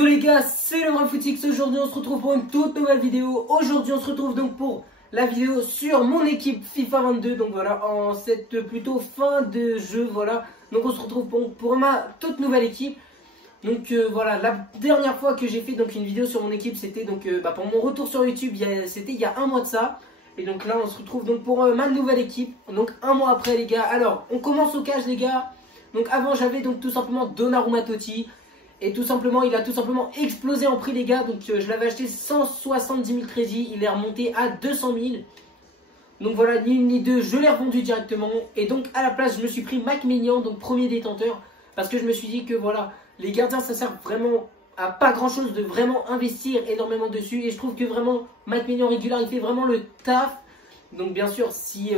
Yo les gars, c'est le vrai Footix. Aujourd'hui on se retrouve pour une toute nouvelle vidéo. Aujourd'hui on se retrouve donc pour la vidéo sur mon équipe FIFA 22. Donc voilà, en cette plutôt fin de jeu, voilà. Donc on se retrouve pour ma toute nouvelle équipe. Donc voilà, la dernière fois que j'ai fait donc une vidéo sur mon équipe, c'était donc pour mon retour sur YouTube, c'était il y a un mois de ça. Et donc là on se retrouve donc pour ma nouvelle équipe, donc un mois après les gars. Alors on commence au cash les gars. Donc avant j'avais donc tout simplement Donnarumma Totti. Et tout simplement, il a tout simplement explosé en prix les gars. Donc je l'avais acheté 170 000 crédits. Il est remonté à 200 000. Donc voilà, ni une ni deux, je l'ai revendu directement. Et donc à la place, je me suis pris Mike Maignan, donc premier détenteur. Parce que je me suis dit que voilà, les gardiens, ça sert vraiment à pas grand chose de vraiment investir énormément dessus. Et je trouve que vraiment, Mike Maignan régulier, il fait vraiment le taf. Donc bien sûr, si...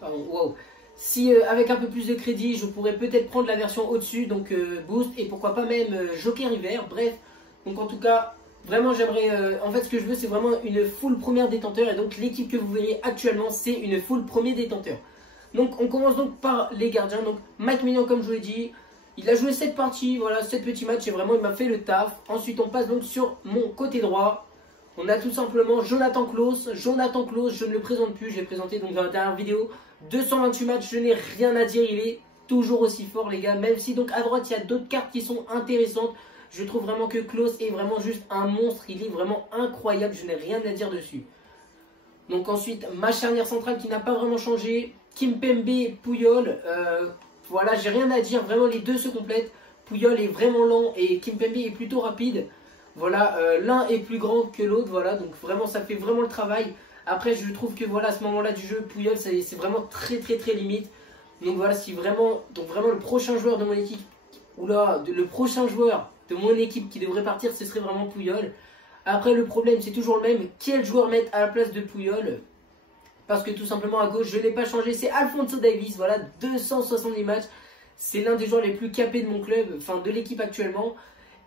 pardon, wow. Si avec un peu plus de crédit, je pourrais peut-être prendre la version au-dessus, donc boost, et pourquoi pas même joker hiver, bref. Donc en tout cas, vraiment j'aimerais, en fait ce que je veux c'est vraiment une full première détenteur, et donc l'équipe que vous verrez actuellement c'est une full premier détenteur. Donc on commence donc par les gardiens, donc Mike Maignan comme je vous l'ai dit, il a joué 7 parties, voilà 7 petits matchs, et vraiment il m'a fait le taf. Ensuite on passe donc sur mon côté droit. On a tout simplement Jonathan Klaus. Jonathan Klaus, je ne le présente plus, je l'ai présenté donc dans la dernière vidéo. 228 matchs, je n'ai rien à dire, il est toujours aussi fort les gars. Même si donc à droite il y a d'autres cartes qui sont intéressantes. Je trouve vraiment que Klaus est vraiment juste un monstre, il est vraiment incroyable, je n'ai rien à dire dessus. Donc ensuite, ma charnière centrale qui n'a pas vraiment changé. Kimpembe, Puyol, voilà, j'ai rien à dire, vraiment les deux se complètent. Puyol est vraiment lent et Kimpembe est plutôt rapide. Voilà, l'un est plus grand que l'autre, voilà, donc vraiment ça fait vraiment le travail. Après je trouve que voilà, à ce moment-là du jeu, Puyol c'est vraiment très limite. Donc voilà, si vraiment, le prochain joueur de mon équipe, le prochain joueur de mon équipe qui devrait partir, ce serait vraiment Puyol. Après le problème c'est toujours le même, quel joueur mettre à la place de Puyol? Parce que tout simplement à gauche, je ne l'ai pas changé, c'est Alphonso Davies, voilà, 270 matchs. C'est l'un des joueurs les plus capés de mon club, enfin de l'équipe actuellement.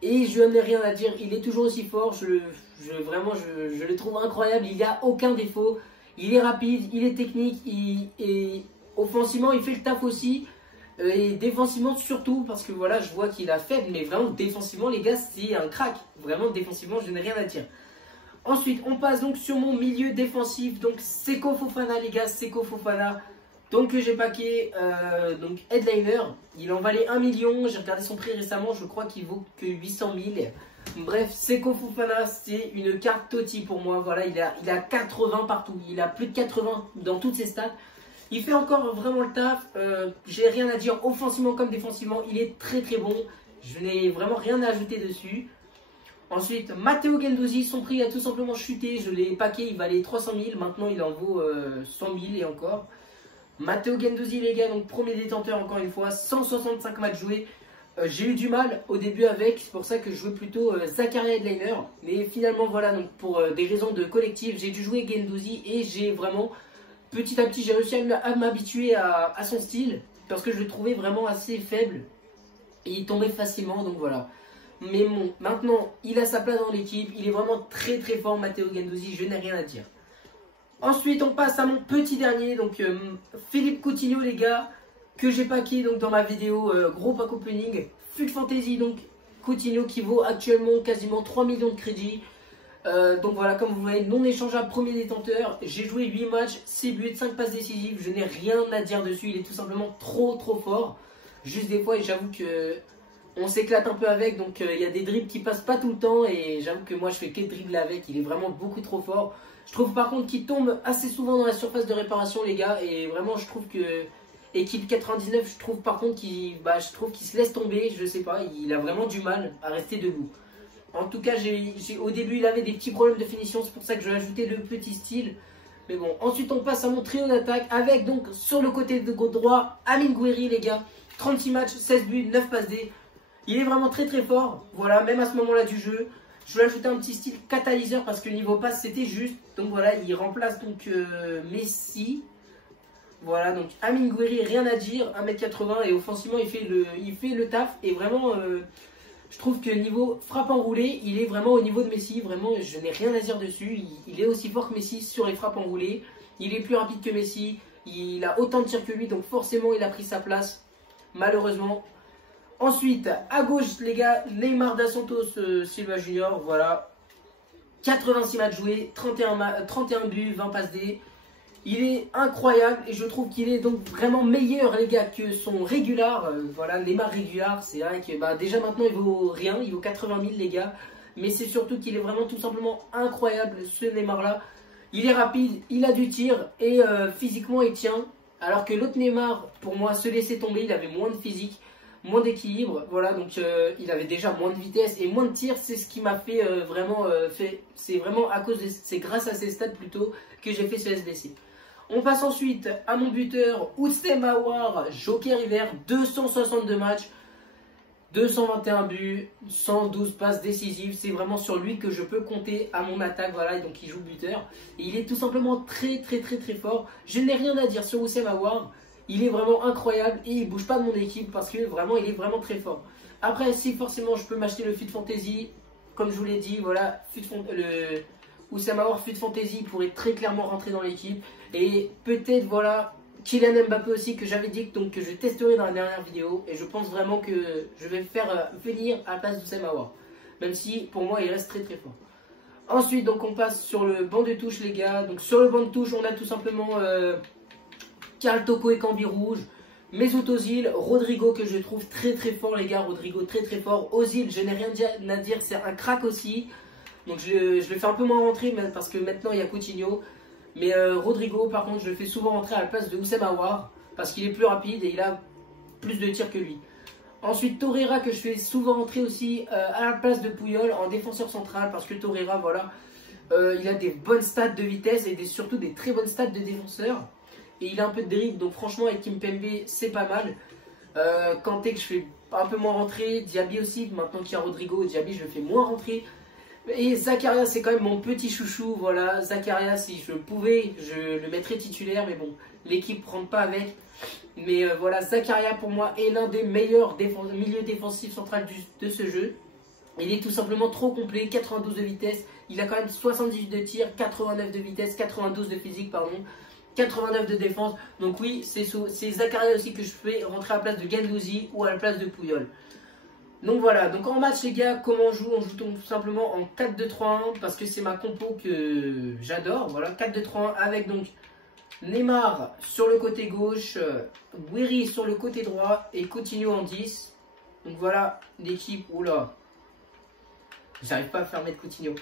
Et je n'ai rien à dire, il est toujours aussi fort, vraiment je le trouve incroyable, il n'y a aucun défaut. Il est rapide, il est technique, et offensivement il fait le taf aussi. Et défensivement surtout, parce que voilà, je vois qu'il a faible, mais vraiment défensivement les gars c'est un crack. Vraiment défensivement je n'ai rien à dire. Ensuite on passe donc sur mon milieu défensif, donc Seko Fofana les gars, Seko Fofana. Donc j'ai packé donc Headliner, il en valait 1 million, j'ai regardé son prix récemment, je crois qu'il vaut que 800 000. Bref, Seko Fofana c'est une carte Totti pour moi, voilà, il a 80 partout, il a plus de 80 dans toutes ses stats. Il fait encore vraiment le taf, j'ai rien à dire offensivement comme défensivement, il est très bon, je n'ai vraiment rien à ajouter dessus. Ensuite, Matteo Guendouzi, son prix a tout simplement chuté, je l'ai packé, il valait 300 000, maintenant il en vaut 100 000 et encore. Matteo Guendouzi les gars, donc premier détenteur encore une fois, 165 matchs joués. J'ai eu du mal au début avec, c'est pour ça que je jouais plutôt Zakaria Headliner. Mais finalement voilà, donc pour des raisons de collectif, j'ai dû jouer Guendouzi et j'ai vraiment, petit à petit, j'ai réussi à m'habituer à son style. Parce que je le trouvais vraiment assez faible et il tombait facilement, donc voilà. Mais bon, maintenant il a sa place dans l'équipe, il est vraiment très fort Matteo Guendouzi, je n'ai rien à dire. Ensuite, on passe à mon petit dernier, donc Philippe Coutinho, les gars, que j'ai packé donc dans ma vidéo gros pack opening, FUT Fantasy, donc Coutinho qui vaut actuellement quasiment 3 millions de crédits. Donc voilà, comme vous voyez, non échangeable, premier détenteur. J'ai joué 8 matchs, 6 buts, 5 passes décisives, je n'ai rien à dire dessus, il est tout simplement trop fort. Juste des fois, et j'avoue que on s'éclate un peu avec, donc il y a des dribbles qui passent pas tout le temps, et j'avoue que moi je fais que dribbler avec, il est vraiment beaucoup trop fort. Je trouve par contre qu'il tombe assez souvent dans la surface de réparation les gars, et vraiment je trouve que équipe 99, je trouve par contre qu'il se laisse tomber, je sais pas, il a vraiment du mal à rester debout. En tout cas, au début il avait des petits problèmes de finition, c'est pour ça que je vais ajouter le petit style. Mais bon, ensuite on passe à mon trio d'attaque avec donc sur le côté de droit, Amine Gouiri les gars, 36 matchs, 16 buts, 9 passes D. Il est vraiment très fort, voilà, même à ce moment là du jeu. Je vais ajouter un petit style catalyseur parce que niveau passe c'était juste. Donc voilà, il remplace donc Messi. Voilà, donc Amine Gouiri, rien à dire, 1m80 et offensivement il fait le taf. Et vraiment, je trouve que niveau frappe enroulée, il est vraiment au niveau de Messi. Vraiment, je n'ai rien à dire dessus. Il est aussi fort que Messi sur les frappes enroulées. Il est plus rapide que Messi. Il a autant de tirs que lui, donc forcément il a pris sa place, malheureusement. Ensuite, à gauche, les gars, Neymar da Santos Silva Junior, voilà. 86 matchs joués, 31 buts, 20 passes D. Il est incroyable et je trouve qu'il est donc vraiment meilleur, les gars, que son régular. Voilà, Neymar régular, c'est vrai que bah, déjà maintenant il vaut rien, il vaut 80 000, les gars. Mais c'est surtout qu'il est vraiment tout simplement incroyable, ce Neymar-là. Il est rapide, il a du tir et physiquement il tient. Alors que l'autre Neymar, pour moi, se laissait tomber, il avait moins de physique, moins d'équilibre. Voilà, donc il avait déjà moins de vitesse et moins de tir. C'est ce qui m'a fait c'est vraiment à cause c'est grâce à ces stats plutôt que j'ai fait ce SBC. On passe ensuite à mon buteur, Oussem Aouar, Joker hiver, 262 matchs, 221 buts, 112 passes décisives. C'est vraiment sur lui que je peux compter à mon attaque. Voilà, et donc il joue buteur. Et il est tout simplement très fort. Je n'ai rien à dire sur Oussem Aouar. Il est vraiment incroyable et il bouge pas de mon équipe parce que vraiment il est vraiment très fort. Après, si forcément je peux m'acheter le FUT Fantasy, comme je vous l'ai dit, voilà, le Oussem Aouar FUT Fantasy pourrait très clairement rentrer dans l'équipe. Et peut-être, voilà, Kylian Mbappé aussi, que j'avais dit donc, que je testerai dans la dernière vidéo. Et je pense vraiment que je vais faire venir à la place d'Oussem Aouar. Même si, pour moi, il reste très fort. Ensuite, donc, on passe sur le banc de touche, les gars. Donc, sur le banc de touche, on a tout simplement Karl Toko et Cambi Rouge. Mesut Ozil, Rodrigo, que je trouve très fort, les gars. Rodrigo, très fort. Ozil, je n'ai rien à dire, c'est un crack aussi. Donc, je le fais un peu moins rentrer parce que maintenant, il y a Coutinho. Mais Rodrigo, par contre, je le fais souvent rentrer à la place de Oussem Aouar parce qu'il est plus rapide et il a plus de tirs que lui. Ensuite, Torreira, que je fais souvent rentrer aussi à la place de Puyol en défenseur central parce que Torreira, voilà, il a des bonnes stats de vitesse et surtout des très bonnes stats de défenseur. Et il a un peu de dribble, donc franchement, avec Kimpembe, c'est pas mal. Kanté, que je fais un peu moins rentrer. Diaby aussi, maintenant qu'il y a Rodrigo, Diaby, je le fais moins rentrer. Et Zakaria, c'est quand même mon petit chouchou, voilà. Zakaria, si je pouvais, je le mettrais titulaire, mais bon, l'équipe ne rentre pas avec. Mais voilà, Zakaria pour moi est l'un des meilleurs milieux défensifs centrales de ce jeu. Il est tout simplement trop complet, 92 de vitesse, il a quand même 78 de tir, 89 de vitesse, 92 de physique, pardon, 89 de défense. Donc oui, c'est Zakaria aussi que je fais rentrer à la place de Guendouzi ou à la place de Puyol. Donc voilà, donc en match les gars, comment on joue? On joue tout simplement en 4-2-3-1 parce que c'est ma compo que j'adore. Voilà, 4-2-3-1 avec donc Neymar sur le côté gauche, Guiri sur le côté droit et Coutinho en 10. Donc voilà l'équipe, oula, j'arrive pas à faire mettre Coutinho.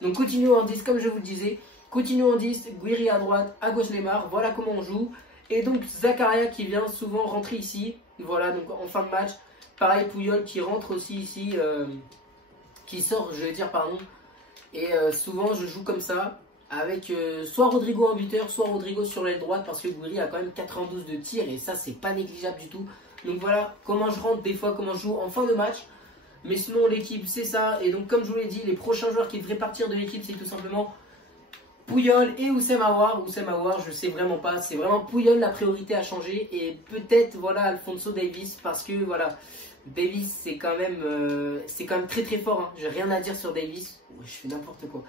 Donc Coutinho en 10 comme je vous le disais, Coutinho en 10, Guiri à droite, à gauche Neymar, voilà comment on joue. Et donc Zakaria qui vient souvent rentrer ici, voilà donc en fin de match. Pareil, Puyol qui rentre aussi ici, qui sort, je veux dire, pardon. Et souvent, je joue comme ça, avec soit Rodrigo en buteur, soit Rodrigo sur l'aile droite, parce que Guiri a quand même 92 de tir, et ça, c'est pas négligeable du tout. Donc voilà, comment je rentre des fois, comment je joue en fin de match. Mais sinon, l'équipe, c'est ça. Et donc, comme je vous l'ai dit, les prochains joueurs qui devraient partir de l'équipe, c'est tout simplement Puyol et Oussem Aouar. Oussem Aouar, je sais vraiment pas. C'est vraiment Puyol la priorité à changer. Et peut-être, voilà, Alphonso Davies. Parce que, voilà, Davies, c'est quand même très fort. Hein. J'ai rien à dire sur Davies. Je fais n'importe quoi.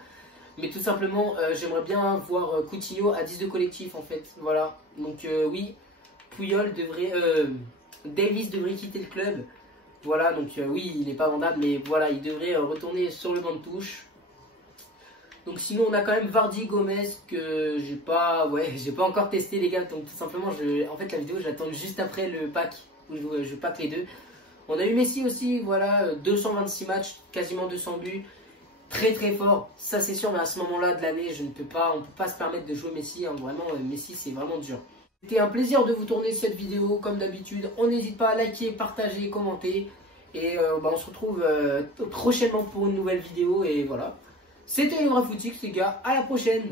Mais tout simplement, j'aimerais bien voir Coutinho à 10 de collectif, en fait. Voilà. Donc, oui, Puyol devrait... Davies devrait quitter le club. Voilà, donc oui, il n'est pas vendable. Mais voilà, il devrait retourner sur le banc de touche. Donc sinon on a quand même Vardy, Gomez que j'ai pas encore testé les gars. Donc tout simplement en fait la vidéo j'attends juste après le pack où je pack les deux. On a eu Messi aussi, voilà, 226 matchs, quasiment 200 buts, très fort, ça c'est sûr, mais à ce moment-là de l'année on peut pas se permettre de jouer Messi, hein, vraiment Messi c'est vraiment dur. C'était un plaisir de vous tourner cette vidéo comme d'habitude. On n'hésite pas à liker, partager, commenter et on se retrouve prochainement pour une nouvelle vidéo et voilà. C'était le Footix les gars, à la prochaine.